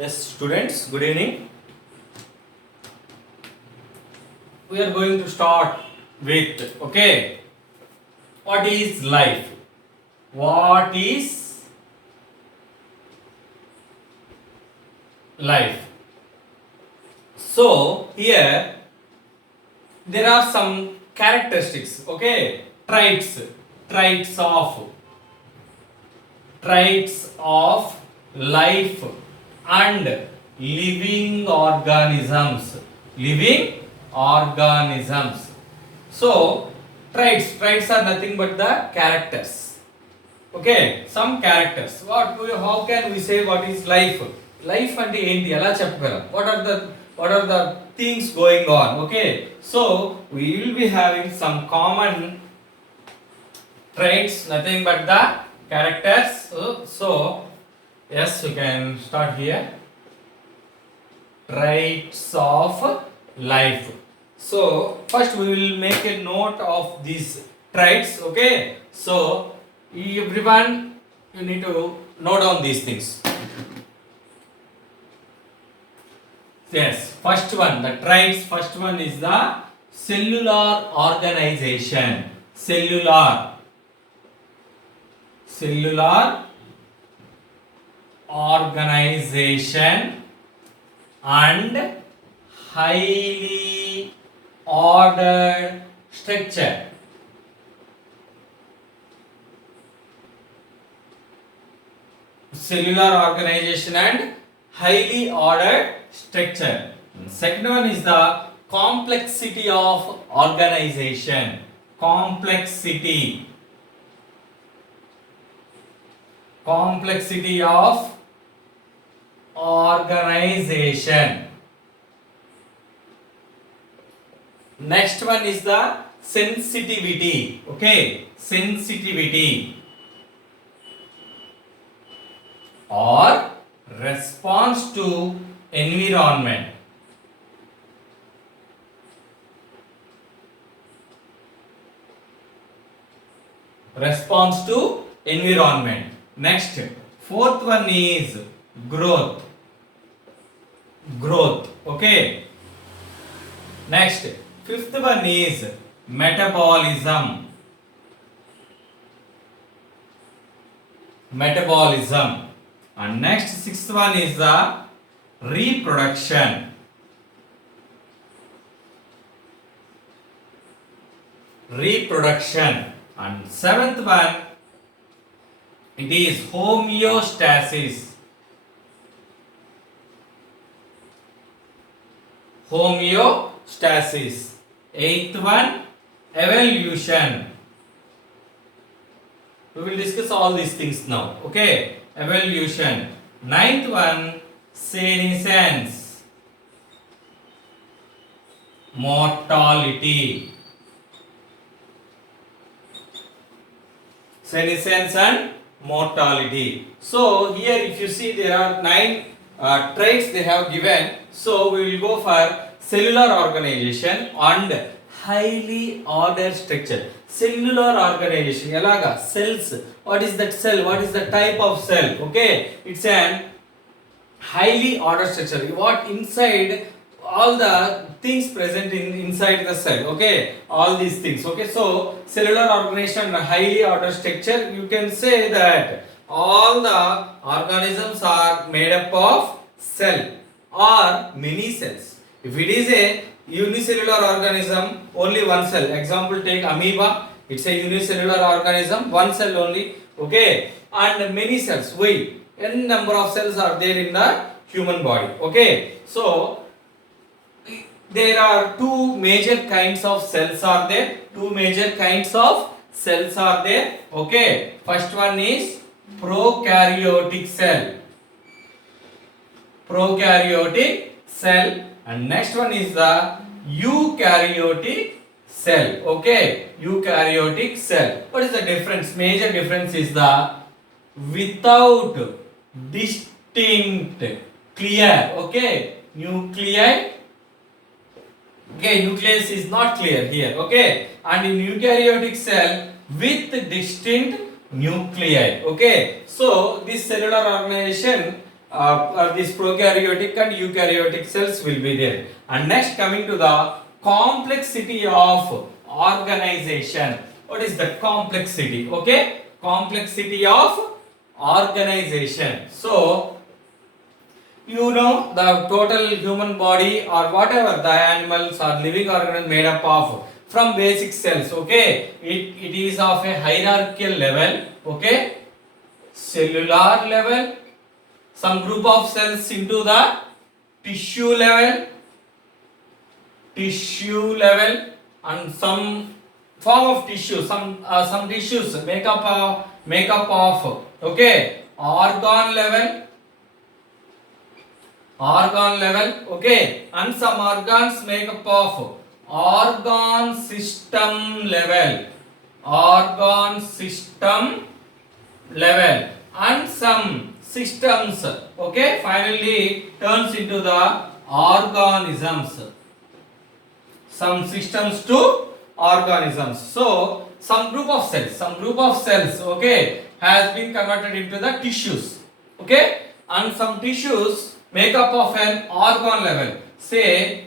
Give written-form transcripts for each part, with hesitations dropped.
Yes, students, good evening. We are going to start with, okay, what is life? What is life? So, here there are some characteristics, okay, traits of traits of life and living organisms. Living organisms. So, traits are nothing but the characters. Okay, some characters. How can we say what is life? Life అంటే ఏంటి ఎలా చెప్పగలం? What are the things going on? Okay, so we will be having some common traits, nothing but the characters. So yes, we can start here. Traits of life. So first we will make a note of these traits. Okay, so everyone, you need to note down these things. Yes, first one, the traits. First one is the cellular organization. Cellular organization and highly ordered structure. Cellular organization and highly ordered structure. Second one is the complexity of organization. Complexity of organization. Next one is the sensitivity. Okay, sensitivity or response to environment. Response to environment. Next, fourth one is growth. Okay. Next, fifth one is metabolism. And next, sixth one is the reproduction. And seventh one, it is homeostasis. Eighth one, evolution. We will discuss all these things now. Okay, evolution. Ninth one, senescence. Mortality. Senescence and mortality. So here if you see there are 9 traits they have given. So we will go for cellular organization and highly ordered structure. Cellular organization elaga cells. What is that cell? What is the type of cell? Okay, it's an highly ordered structure. What inside all the things present inside the cell. Okay, all these things. Okay, so cellular organization and highly ordered structure, you can say that all the organisms are made up of cell or many cells. If it is a unicellular organism, only one cell. Example, take amoeba. It's a unicellular organism, one cell only. Okay, and many cells. Why? N number of cells are there in the human body. Okay, so there are two major kinds of cells are there. Okay, first one is prokaryotic cell. And next one is the eukaryotic cell. Okay, eukaryotic cell. What is the difference? Major difference is the without distinct clear. Okay, nucleus is not clear here. Okay, and in eukaryotic cell with distinct nuclei. Okay, so this cellular organization this prokaryotic and eukaryotic cells will be there. And next, coming to the complexity of organization. What is the complexity? Okay, complexity of organization. So you know the total human body or whatever the animals or living organism made up of from basic cells. Okay, it is of a hierarchical level. Okay, cellular level, some group of cells into the tissue level, and some form of tissue, some tissues make up of okay, organ level, okay, and some organs make up of organ system level, and some systems, okay, finally turns into the organisms, some systems to organisms. So some group of cells, okay, has been converted into the tissues, okay, and some tissues make up of an organ level. Say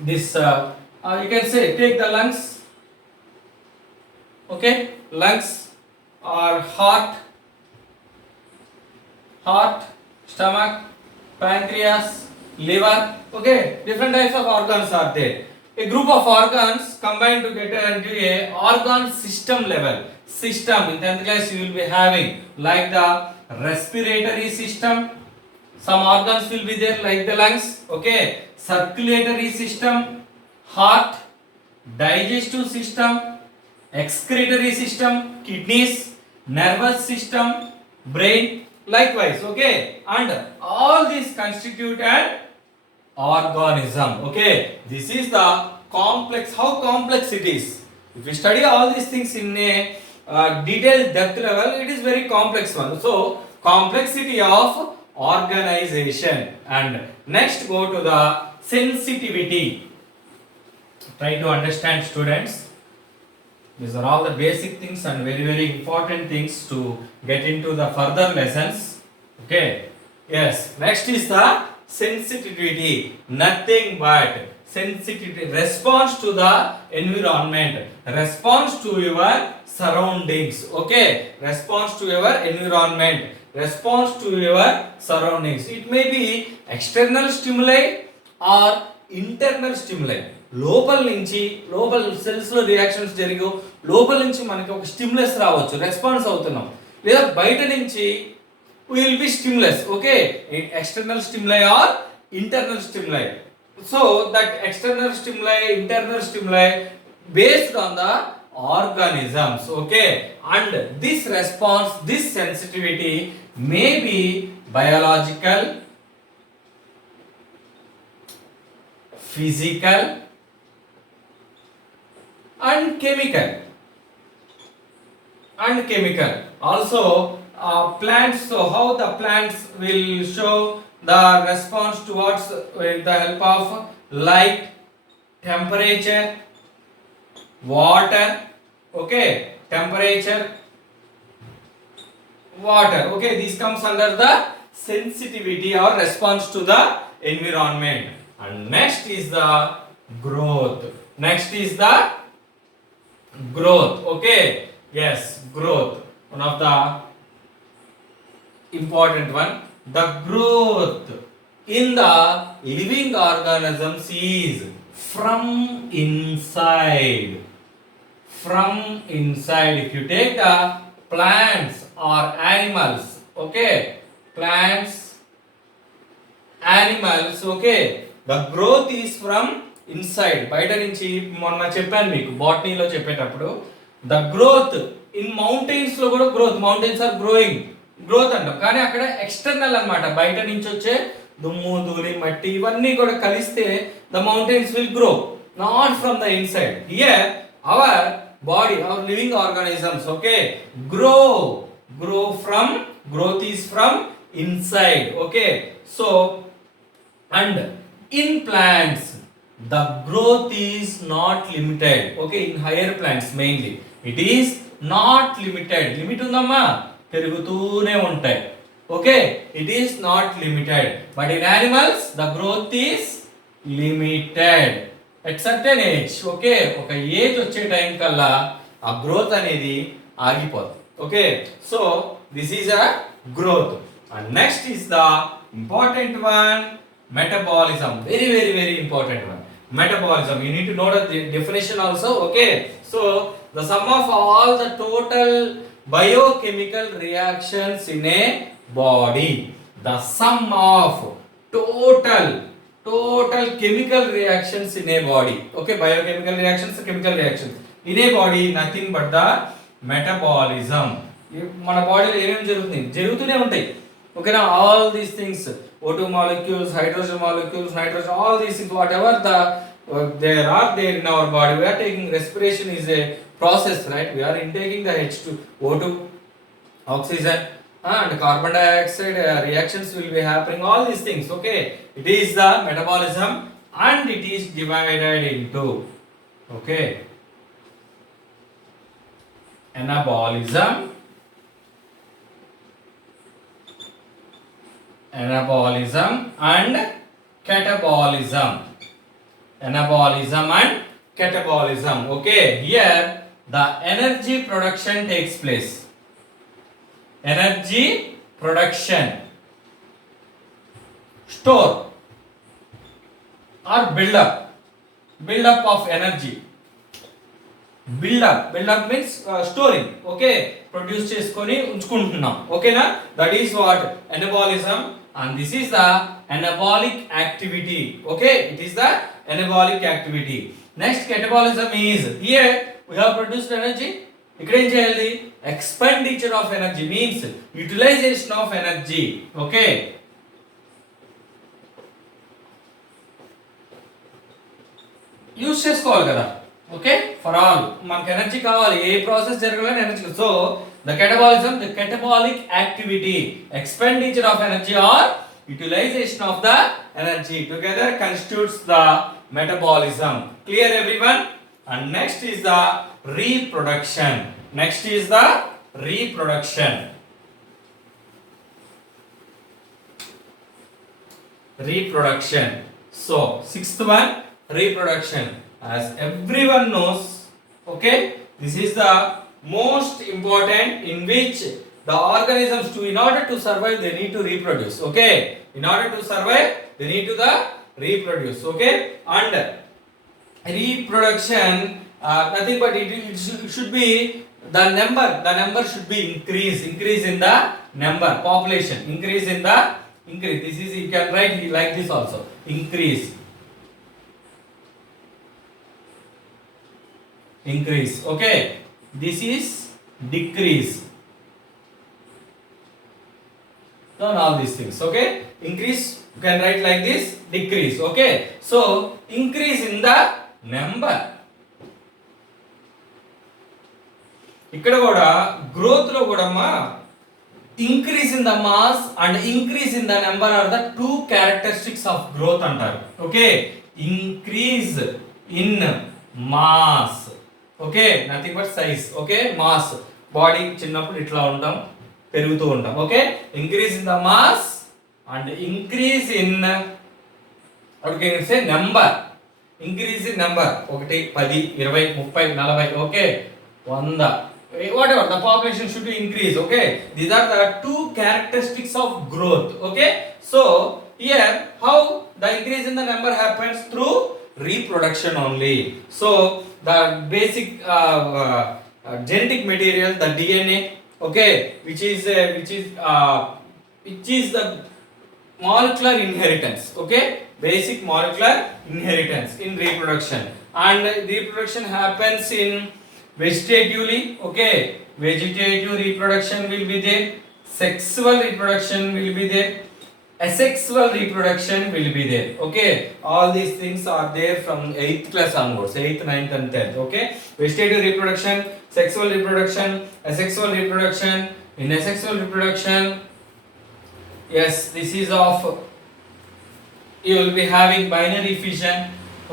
this, you can say take the lungs, okay, lungs or heart, stomach, pancreas, liver, okay, different types of organs are there. A group of organs combined to get into a organ system level. System in 10th class you will be having like the respiratory system. Some organs will be there like the lungs, okay, circulatory system, heart, digestive system, excretory system, kidneys, nervous system, brain, likewise, okay, and all these constitute an organism. Okay, this is the complex, how complex it is. If you study all these things in a detailed depth level, it is very complex one. So complexity of organization. And next, go to the sensitivity. Try to understand, students. These are all the basic things and very important things to get into the further lessons. Okay, yes, next is the sensitivity, nothing but sensitivity, response to the environment, response to your surroundings, okay, response to your environment, response to your surroundings. It may be external stimuli or internal stimuli. లోపల నుంచి లోపల cells లో reactions జరిగి లోపల నుంచి మనకి ఒక stimulus రావచ్చు, రెస్పాన్స్ అవుతున్నాం, లేదా బయట నుంచి will be stimulus, okay, external stimuli or internal stimuli. So that external stimuli, internal stimuli based on the organisms, okay, and this response, this sensitivity may be biological, physical and chemical. Also plants, so how the plants will show the response towards with the help of light, temperature, water, okay, temperature, water, okay, this comes under the sensitivity or response to the environment. And next is the growth, okay, yes, growth, one of the important one. The growth in the living organisms is from inside. If you take the plants or animals, okay, animals, okay, the growth is from inside. బయట నుంచి మొన్న చెప్పాను మీకు బాటనీలో చెప్పేటప్పుడు, the growth in mountains లో కూడా growth, mountains are growing, growth అంటాం, కానీ అక్కడ ఎక్స్టర్నల్ అన్నమాట, బయట నుంచి వచ్చే దుమ్ము ధూళి మట్టి ఇవన్నీ కూడా కలిస్తే the mountains will grow, not from the inside. Here our body, our living organisms, okay, growth is from inside, okay. So and in plants the growth is not limited, okay, in higher plants mainly it is not limited. Limit ఉందమ్మా, పెరుగుతూనే ఉంటాయి. Okay, it is not limited. But in animals, the growth is limited at certain age. Okay, ఒక age వచ్చే time కల్లా ఆ growth అనేది ఆగిపోతుంది. Okay, so this is a growth. And next is the important one, metabolism. Very, very, very important one. Metabolism. You need to know the definition also. Okay, so the sum of all the total biochemical reactions in a body, the sum of total chemical reactions in a body. Okay, biochemical reactions, chemical reactions in a body, nothing but the metabolism. మన బాడీలో ఏమేమి జరుగుతూనే ఉంటాయి. ఓకేనా, all these things, O2 molecules, hydrogen molecules, nitrogen, all these things, whatever there are there in our body, we are taking, respiration is a process, right? We are intaking the H2, O2, oxygen, and carbon dioxide, reactions will be happening, all these things. Okay, it is the metabolism, and it is divided into, okay, anabolism and catabolism. Anabolism and catabolism. Okay, here the energy production takes place. Energy production, store or build up of energy. Build up means storing. Okay, produce చేసుకొని ఉంచుకుంటున్నాం. ఓకేనా, that is what anabolism, and this is the anabolic activity. Okay, it is the anabolic activity. Next, catabolism is, here we have produced energy. ఇక్కడ ఏం చేయాలి? Expenditure of energy means utilization of energy. Okay, use చేసుకోవాలి కదా. Okay, for all మనకు energy కావాలి, ఏ process జరగాలని energy. So the catabolism, the catabolic activity, expenditure of energy or utilization of the energy together constitutes the metabolism. Clear everyone? And next is the reproduction. Reproduction. So sixth one, reproduction. As everyone knows, okay, this is the most important, in which the organisms, in order to survive, they need to reproduce. Okay, in order to survive, they need to reproduce. Okay, and reproduction, nothing but it should be the number should be increase in the number, population increase. This is, you can write like this also, increase. Okay, this is decrease. Done all these things. Okay, increase, you can write like this, decrease. Okay, so increase in the number. ఇక్కడ కూడా growth లో కూడా increase in the mass and increase in the number are the two characteristics of growth అంటారు. Okay, increase in mass. Okay, nothing but size. Okay, mass, body చిన్నప్పుడు ఇట్లా ఉంటాం, పెరుగుతూ ఉంటాం. Okay, increase in the mass and increase in, okay, say number, increase in number, 1 10 20 30 40. Okay, 100, whatever the population should be increased. Okay, these are the two characteristics of growth. Okay, so here how the increase in the number happens? Through reproduction only. So the basic genetic material, the DNA, okay, which is the molecular inheritance. Okay, basic molecular inheritance in reproduction, and reproduction happens in vegetatively. Okay, vegetative reproduction will be there, sexual reproduction will be there, asexual reproduction will be there. Okay, all these things are there from 8th class onwards, 8th 9th and 10th. Okay, vegetative reproduction, sexual reproduction, asexual reproduction. In asexual reproduction, yes, this is of, you will be having binary fission.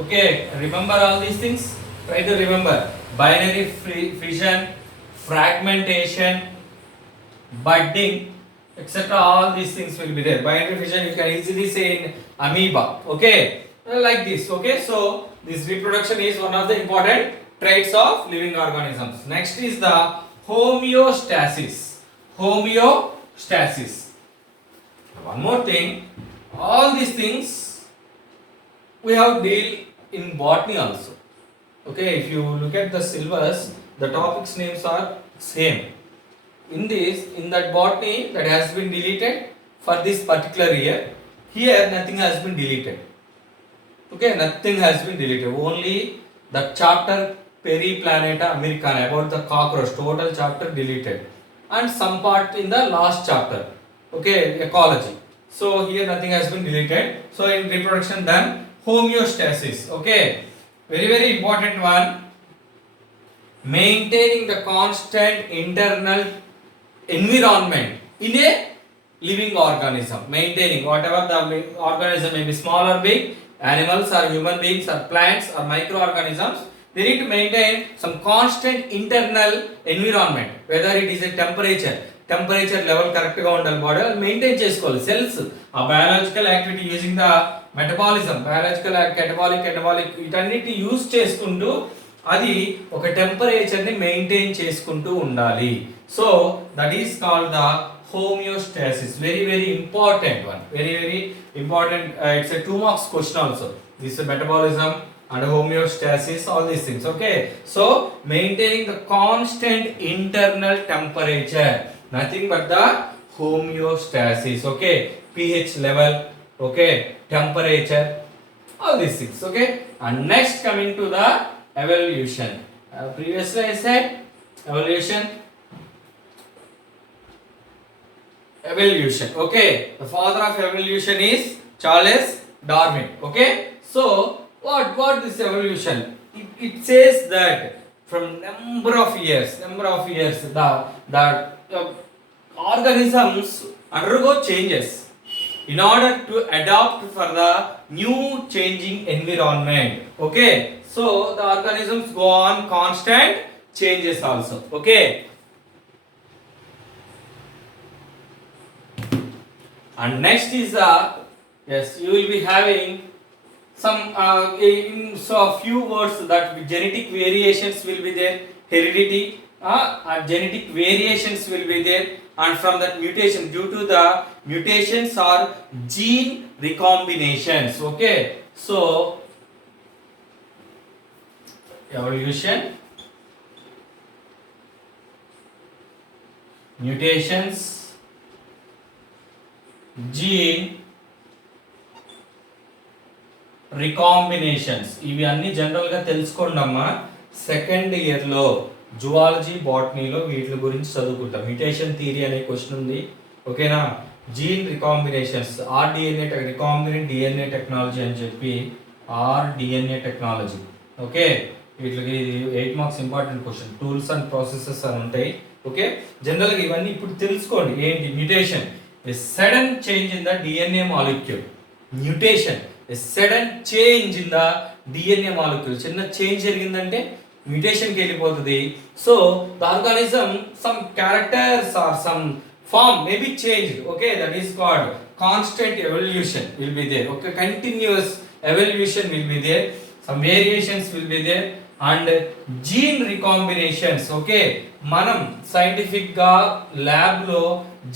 Okay, remember all these things, try to remember. Binary fission, fragmentation, budding, etc. All these things will be there. Binary fission you can easily say in amoeba. Okay, like this. Okay, so this reproduction is one of the important traits of living organisms. Next is the homeostasis. Homeostasis. One more thing, all these things we have deal in botany also. Okay, if you look at the syllabus, the topics names are same. In that botany, that has been deleted for this particular year. Here nothing has been deleted. Okay, nothing has been deleted. Only the chapter Periplaneta Americana about the cockroach, total chapter deleted, and some part in the last chapter. Okay, ecology. So here nothing has been deleted. So in reproduction done, homeostasis. Okay, very important one. Maintaining the constant internal environment in a living organism. Maintaining whatever the organism may be, small or big, animals or human beings or plants or microorganisms, they need to maintain some constant internal environment. Whether it is a temperature level correct గా ఉండాలి, body maintain చేసుకోవాలి. Cells ఆ biological activity using the metabolism, biological catabolic వీటన్నిటిని use చేసుకుంటూ అది ఒక temperature ని maintain చేసుకుంటూ ఉండాలి. So that is called the homeostasis. Very important one. Very important. It's a 2 marks question also. This is metabolism and homeostasis, all these things. Okay, so maintaining the constant internal temperature, nothing but the homeostasis. Okay, pH level, okay, temperature, all these things. Okay, and next coming to the evolution. Previously I said evolution. Okay, the father of evolution is Charles Darwin. Okay, so what is evolution? It says that from number of years the organisms undergo changes in order to adapt for the new changing environment. Okay, so the organisms go on constant changes also. Okay, and next is yes, you will be having some so a few words that genetic variations will be there, heredity, and genetic variations will be there, and from that mutation, due to the mutations or gene recombinations. Okay, so evolution, mutations, gene రికాంబినేషన్స్, ఇవి అన్ని జనరల్గా తెలుసుకోండి అమ్మా. Second ఇయర్లో zoology బాటనీలో వీటి గురించి చదువుకుంటాం. Mutation theory అనే క్వశ్చన్ ఉంది. ఓకేనా, gene recombinations, rDNA recombinant DNA technology అని చెప్పి ఆర్డిఎన్ఏ టెక్నాలజీ. ఓకే, వీటికి 8 marks important question. Tools and processes అని ఉంటాయి. ఓకే, జనరల్గా ఇవన్నీ ఇప్పుడు తెలుసుకోండి. ఏంటి mutation? A sudden change in the DNA molecule. Mutation, a sudden change in the DNA molecule. చిన్న చేంజ్ జరిగిందంటే మ్యూటేషన్కి వెళ్ళిపోతుంది. So the organism some characters or some form may be changed. Okay, that is called constant evolution will be there. Okay, continuous evolution will be there, some variations will be there, and gene recombinations. Okay, మనం scientific గా lab లో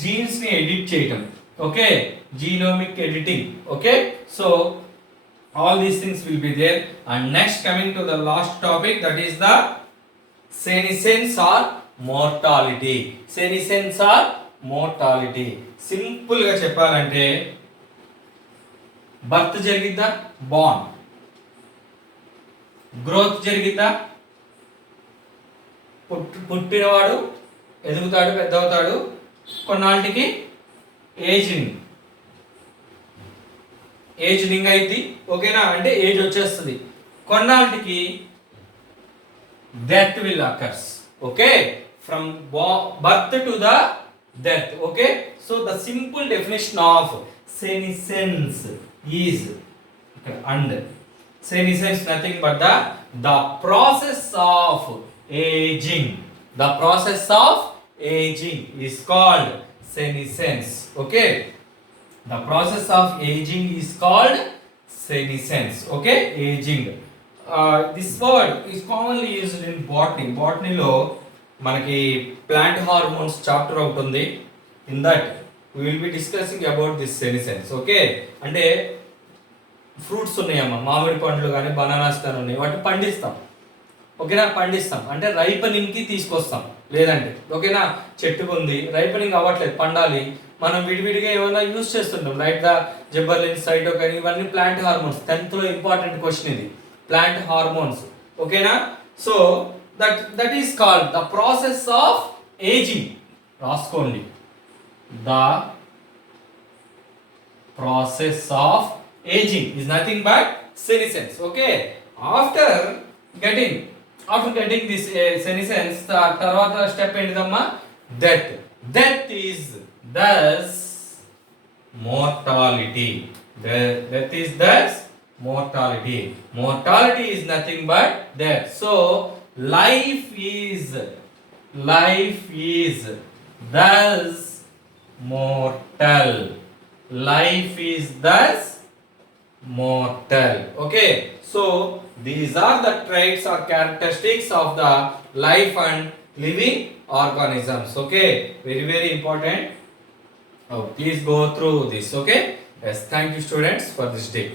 genes ని edit చేయటం. Okay, genomic editing. Okay, so all these things will be there. And next coming to the last topic, that is the senescence or mortality. Senescence or mortality, simple గా చెప్పాలంటే birth జరిగిద్దా, born, growth జరిగిద్దా, పుట్టినవాడు ఎదుగుతాడు, పెద్దవుతాడు, కొన్నాళ్ళకి ageing అయింది. ఓకేనా, అంటే age వచ్చేస్తుంది. కొన్నాళ్ళకి death will occurs. Okay, from birth to the death. Okay, so the simple definition of senescence is and senescence nothing but the process of aging. The process of aging is called senescence. Okay, the process of aging is called senescence. Okay, aging. This word is commonly used in botany. Botany లో మనకి plant hormones chapter ఒకటి ఉంది. In that we will be discussing about this senescence. Okay, అంటే fruits ఉన్నాయమ్మా, మామిడి పండ్లు కానీ bananas కానీ ఉన్నాయి, వాటిని పండిస్తాం. ఓకేనా, పండిస్తాం అంటే రైపనింగ్కి తీసుకొస్తాం. లేదంటే ఓకేనా, చెట్టుకు ఉంది రైపనింగ్ అవ్వట్లేదు, పండాలి, మనం విడివిడిగా ఏమైనా యూజ్ చేస్తుంటాం. రైట్, ద జిబ్బర్లిన్, సైటోకైన్, ఇవన్నీ ప్లాంట్ హార్మోన్స్. 10th లో ఇంపార్టెంట్ క్వశ్చన్ ఇది, ప్లాంట్ హార్మోన్స్. ఓకేనా, so that is called the process of ageing. రాసుకోండి, the process of aging is nothing but senescence. Okay, after getting this senescence, tarvata step entidamma, death. Death is thus mortality. Death is thus mortality. Mortality is nothing but death. So life is thus mortal. Life is thus mortal. Okay, so these are the traits or characteristics of the life and living organisms. Okay, very important. Please go through this. Okay, yes, thank you students for this day.